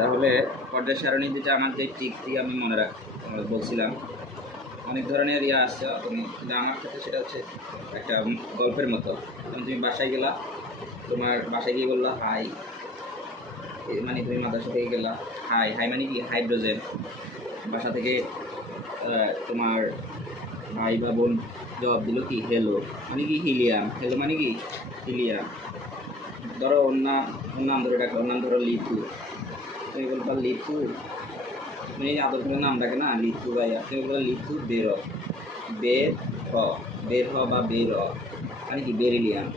তাহলে পর্যায় সারণী যেটা আমার যে ট্রিকটি আমি মনে রাখ বলছিলাম, অনেক ধরনের ইয়ে আসছে তুমি কিন্তু আমার ক্ষেত্রে সেটা হচ্ছে একটা গল্পের মতো। যেমন তুমি বাসায় গেলা, তোমার বাসায় গিয়ে বললা, হাই। মানে তুমি মাদ্রাসা থেকে গেলা, হাই। হাই মানে কি? হাইড্রোজেন। বাসা থেকে তোমার ভাই বা বোন জবাব দিল কি? হেলো মানে কি? হিলিয়াম। হেলো মানে কি? হিলিয়াম। ধরো ওর নাম ধরে ডাকলো ধরো লিথু তুমি বলবা লিথু তুমি আদর করে নাম ডাকে না লিথু ভাইয়া, তুমি বলবা লিথু বের। বের হ বের হ বা বের মানে কি বেরিলিয়াম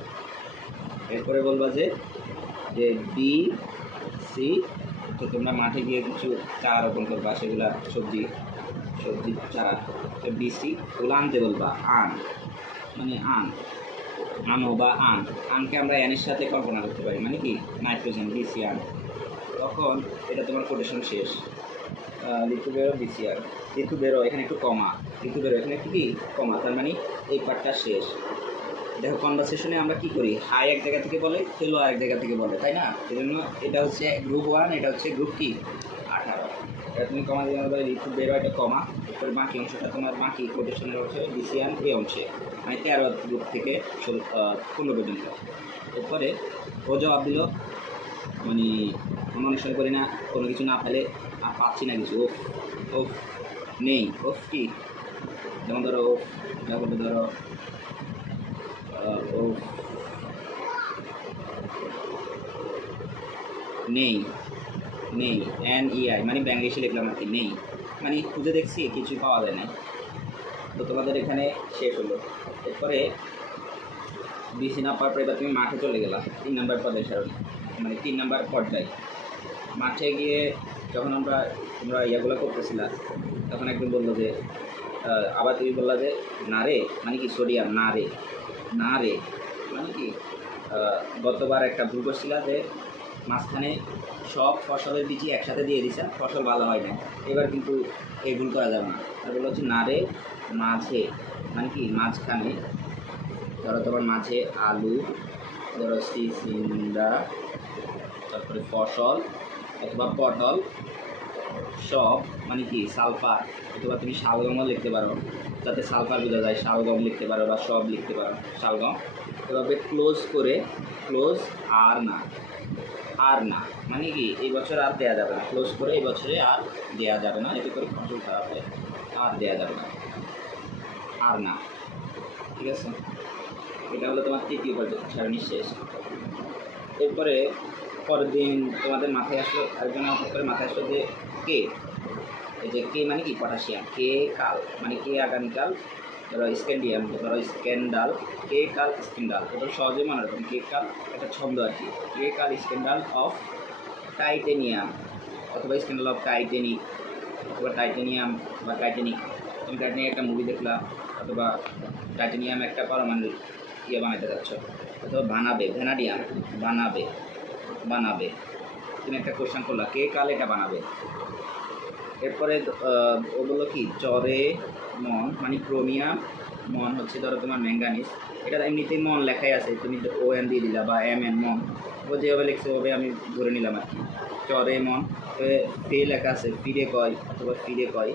এরপরে বলবা যে যে বি সি তো তোমরা মাঠে গিয়ে কিছু চা রোপণ করবা, সেগুলা সবজি সবজি চা, তো বিসি ওগুলো আনতে বলবা, আন। মানে আন। আনো বা আন। আনকে আমরা অ্যানের সাথে কল্পনা করতে পারি মানে কি? নাইট্রোজেন বিসি আন। তখন এটা তোমার কোটেশন শেষ। ঋতু বেরো বিসিআর ঋতু বেরো, এখানে একটু কমা। ঋতু বেরো, এখানে একটু কি? কমা, তার মানে এই পার্টটা শেষ। দেখো কনভারসেশনে আমরা কি করি? হাই এক জায়গা থেকে বলে ফেলো আরেক জায়গা থেকে বলে, তাই না? এই জন্য এটা হচ্ছে গ্রুপ ওয়ান এটা হচ্ছে গ্রুপ কি? আঠারো। এটা তুমি কমা দিয়ে বলে ঋতু বেরো, এটা কমা। এরপরে বাকি অংশটা তোমার বাকি কোটেশনের অংশ বিসিয়ান এই অংশে। মানে তেরো গ্রুপ থেকে ষোলো পনেরো পর্যন্ত। এরপরে ও জবাব দিল মানে আমরা অনেক সময় করি না, কোনো কিছু না পেলে আর পাচ্ছি না কিছু। ওফ ওফ, নেই, ওফ কি? যেমন ধরো ওফ যেমন ধরো ওফ, নেই নেই এন ইআই মানে ব্যাংলিশে লিখলাম আর কি, নেই। মানে খুঁজে দেখছি, কিছুই পাওয়া যায় না তো তোমাদের এখানে শেষ হলো। এরপরে বিসি না পাওয়ার পরে এবার তুমি মাঠে চলে গেলা, তিন নাম্বার পর্যায়ে সারণী মানে তিন নাম্বার পর্যায়ে। মাঠে গিয়ে যখন আমরা, তোমরা ইয়াগুলো করতেছিলা, তখন একজন বলল যে আবার তুমি বললা যে, না রে মানে কি সোডিয়াম না রে না রে। মানে কি গতবার একটা ভুল করছিলা যে, মাঝখানে সব ফসলের বীজই একসাথে দিয়ে দিছে, ফসল ভালো হয় না এবার কিন্তু এই ভুল করা যাবে না। তারপরে হচ্ছে, না রে, মাঝে মানে কি, মাঝখানে ধরো তোমার মাঝে আলু, ধরো সিসিন্দা তারপরে ফসল অথবা পটল, সব মানে কি, সালফার, অথবা তুমি শালগমও লিখতে পারো, যাতে সালফার বোঝা যায়, শালগম লিখতে পারো বা সব লিখতে পারো, শালগম। এভাবে ক্লোজ করে ক্লোজ আর না আর না মানে কি, এই বছর আর দেওয়া যাবে না ক্লোজ করে এই বছরে আর দেওয়া যাবে না, এতে করে ফসল খারাপ হয় আর দেওয়া যাবে না, আর না, ঠিক আছে? এটা হলো তোমার তৃতীয় পর্যায়ে সারণী শেষ। এরপরে পরের দিন তোমাদের মাথায় আসলো একজন করে মাথায় আসলো যে কে? এই যে কে মানে কি? পটাশিয়াম। কে কাল মানে কে আগামীকাল? ধরো স্ক্যান্ডিয়াম, ধরো স্ক্যান্ডাল। কে কাল, স্ক্যান্ডাল। এটা সহজে মনে রাখবেন কে কাল, একটা ছন্দ আর কি। কে কাল, স্ক্যান্ডাল অফ টাইটেনিয়াম অথবা স্ক্যান্ডাল অফ টাইটেনিক অথবা টাইটেনিয়াম বা টাইটেনিক। তুমি টাইটেনিক একটা মুভি দেখলাম অথবা টাইটেনিয়াম একটা পারমাণু ইয়ে বানাতে যাচ্ছ? অথবা বানাবে, ভ্যানাডিয়াম, বানাবে বানাবে। তুমি একটা কোশ্চেন করলা, কে কাল এটা বানাবে? এরপরে ও বলল কি জ্বরে মন মানে ক্রোমিয়াম মন হচ্ছে ধরো তোমার ম্যাঙ্গানিস এটা এমনিতেই মন লেখাই আছে, তুমি ও এন দিয়ে দিলা বা এম এন মন। ও যেভাবে লিখছে, ওভাবে আমি ধরে নিলাম আর কি। জ্বরে মন ফে লেখা আছে, ফিরে কয়, অথবা ফিরে কয়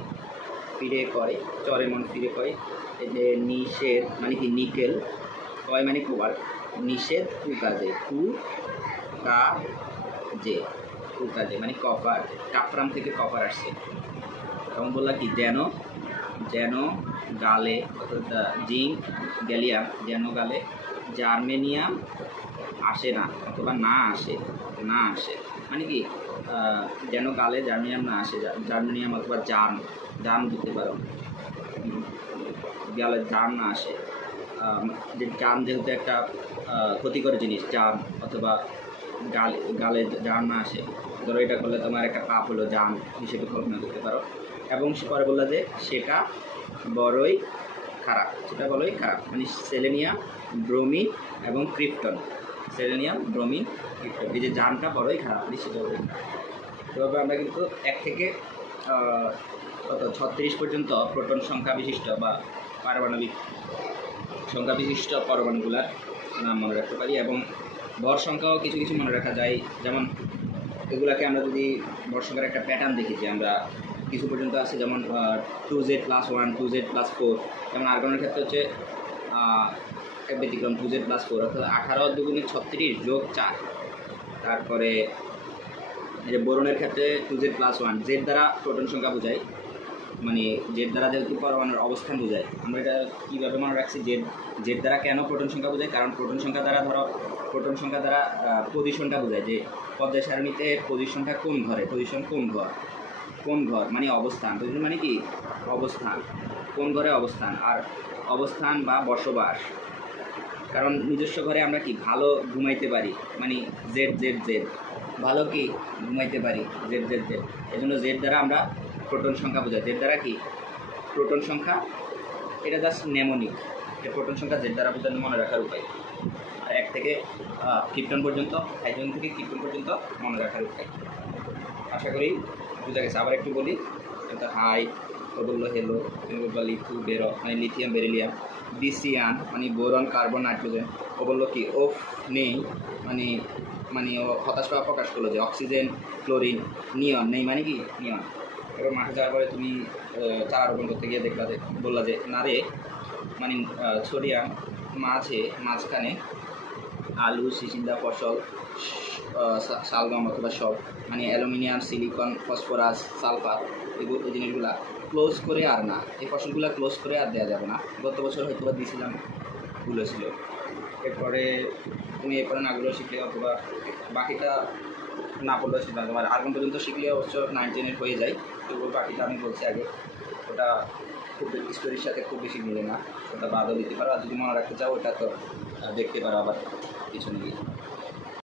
ফিরে কয়, চরে মন, ফিরে কয়। যে নিষেধ মানে কি, নিকেল কয় মানে কুয়ার নিষেধ টু কাজে টু কা যে টু কাজে মানে কপার কাপরাম থেকে কপার আসছে। তখন বললাম কি, যেন যেন গালে জিঙ্ক গ্যালিয়াম, যেন গালে জার্মেনিয়াম আসে না, অথবা না আসে না আসে। মানে কি যেন গালে জার্মেনিয়াম না আসে জার্মেনিয়াম অথবা জার্ম জার্ম দিতে পারো। গালে জার্ম না আসে। যে জার্ম যেহেতু একটা ক্ষতিকর জিনিস জার্ম অথবা গাল, গালে জান না আসে, ধরো এটা করলে তোমার একটা পাপ হলো জান হিসেবে কল্পনা করতে পারো। এবং সে পরে বলল যে সেটা বড়ই খারাপ, সেটা বড়ই খারাপ। মানে সেলেনিয়াম, ব্রোমিন এবং ক্রিপ্টন। সেলেনিয়াম, ব্রোমিন, ক্রিপ্টন, এই যে জানটা বড়ই খারাপ মানে সেটা বড়ই খারাপ। এভাবে আমরা কিন্তু এক থেকে কত, ছত্রিশ পর্যন্ত প্রোটন সংখ্যা বিশিষ্ট বা পারমাণবিক সংখ্যা বিশিষ্ট পরমাণুগুলার নাম মনে রাখতে পারি এবং ভর সংখ্যাও কিছু কিছু মনে রাখা যায়। যেমন এগুলাকে আমরা যদি ভর সংখ্যার একটা প্যাটার্ন দেখি যে আমরা কিছু পর্যন্ত আছে, যেমন two Z plus one two Z plus four যেমন আর্গনের ক্ষেত্রে হচ্ছে ব্যতিক্রম টু জেড প্লাস ফোর অর্থাৎ আঠারো দুগুণে ছত্রিশ যোগ চার। তারপরে এই যে বোরনের ক্ষেত্রে two Z plus one Z দ্বারা প্রোটন সংখ্যা বোঝায়। মানে জেড দ্বারা যেহেতু পরমাণুর অবস্থান বোঝায়? আমরা এটা কীভাবে মনে রাখছি? জেড জেড দ্বারা কেন প্রোটন সংখ্যা বোঝায়? কারণ প্রোটন সংখ্যা দ্বারা ধরো, প্রোটন সংখ্যা দ্বারা পজিশনটা বোঝায় যে পদ্মা সারণীতে পজিশনটা কোন ঘরে? পজিশন কোন ঘর? কোন ঘর? মানে অবস্থান। পজিশন মানে কি? অবস্থান। কোন ঘরে অবস্থান? আর অবস্থান বা বসবাস। কারণ নিজস্ব ঘরে আমরা কি? ভালো ঘুমাইতে পারি। মানে জেড জেড জেড। ভালো কি? ঘুমাইতে পারি। Z Z Z. এই জন্য জেড দ্বারা আমরা প্রোটন সংখ্যা বোঝায়। জেড দ্বারা কি? প্রোটন সংখ্যা, এটা জাস্ট নেমোনিক এটা প্রোটন সংখ্যা জেড দ্বারা বোঝানো মনে রাখার উপায়। আর এক থেকে ফিফটন পর্যন্ত হাইড্রোজেন থেকে ফিফটন পর্যন্ত মনে রাখার উপায়। আশা করি বুঝা গেছে। আবার একটু বলি, এটা হাই ও বলল হেলো লিথু, বেরো মানে লিথিয়াম বেরিলিয়াম বিসিয়ান মানে বোরন কার্বন নাইট্রোজেন ও বলল কি? ওফ নেই মানে মানে ও হতাশ প্রকাশ করল যে অক্সিজেন ক্লোরিন নিয়ন নেই মানে কি? নিয়ন এবার মাঠে যাওয়ার পরে তুমি চারা রোপণ করতে গিয়ে দেখলা যে, বললা যে, না রে মানে ছড়িয়া মাঝে, মাঝখানে আলু, সিসিন্দা ফসল শালগম অথবা সব মানে অ্যালুমিনিয়াম, সিলিকন, ফসফরাস, সালফার এগুলো এই জিনিসগুলা ক্লোজ করে আর না। এই ফসলগুলা ক্লোজ করে আর দেওয়া যাবে না। গত বছর হয়তো বা দিয়েছিলাম ভুল হয়েছিল। এরপরে তুমি এরপরে নাগুলো শিখলে অথবা বাকিটা না পড়লেও সিদ্ধান্ত তোমার আগুন পর্যন্ত শিখলে অবশ্য নাইন টেনের হয়ে যায়। তবুও বাকিটা আমি বলছি আগে, ওটা খুব স্টোরির সাথে খুব বেশি মিলে না। ওটা বাদও দিতে পারো। আর যদি মনে রাখতে চাও, ওটা তো দেখতে পারো আবার পিছনে গিয়ে।